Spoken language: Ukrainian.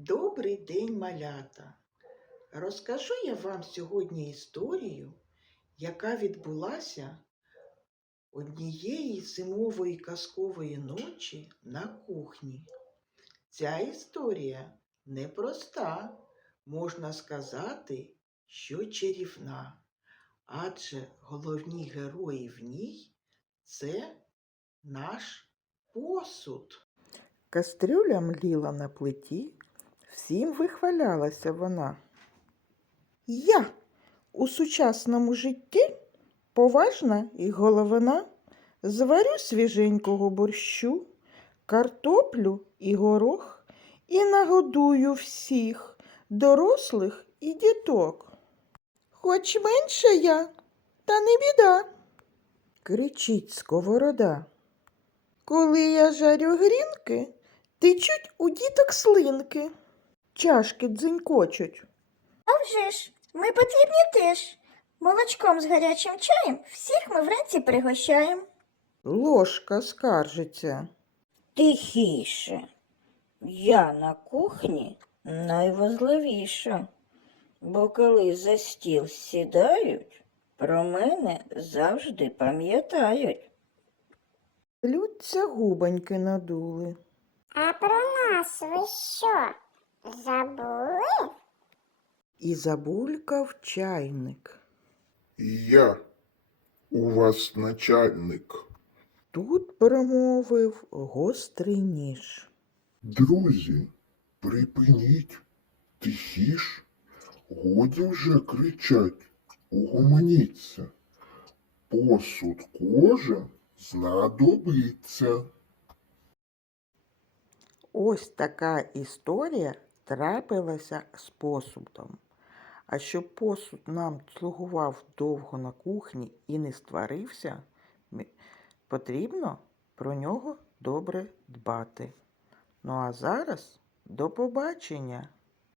Добрий день, малята! Розкажу я вам сьогодні історію, яка відбулася однієї зимової казкової ночі на кухні. Ця історія непроста, можна сказати, що чарівна, адже головні герої в ній це наш посуд. Кастрюля мліла на плиті, всім вихвалялася вона. Я у сучасному житті поважна і головина, зварю свіженького борщу, картоплю і горох і нагодую всіх, дорослих і діток. Хоч менше я, та не біда, кричить сковорода. Коли я жарю грінки, течуть у діток слинки, чашки дзенькочуть. А вже ж, ми потрібні теж. Молочком з гарячим чаєм всіх ми вранці пригощаємо. Ложка скаржиться. Тихіше. Я на кухні найважливіша, бо коли за стіл сідають, про мене завжди пам'ятають. Лються губоньки надули. А про нас ви що? Забули? І забулькав чайник. Я у вас начальник. Тут промовив гострий ніж. Друзі, припиніть, тихіш, годі вже кричать, угомоніться. Посуд кожен знадобиться. Ось така історія трапилася з посудом. А щоб посуд нам слугував довго на кухні і не створився, потрібно про нього добре дбати. Ну а зараз до побачення!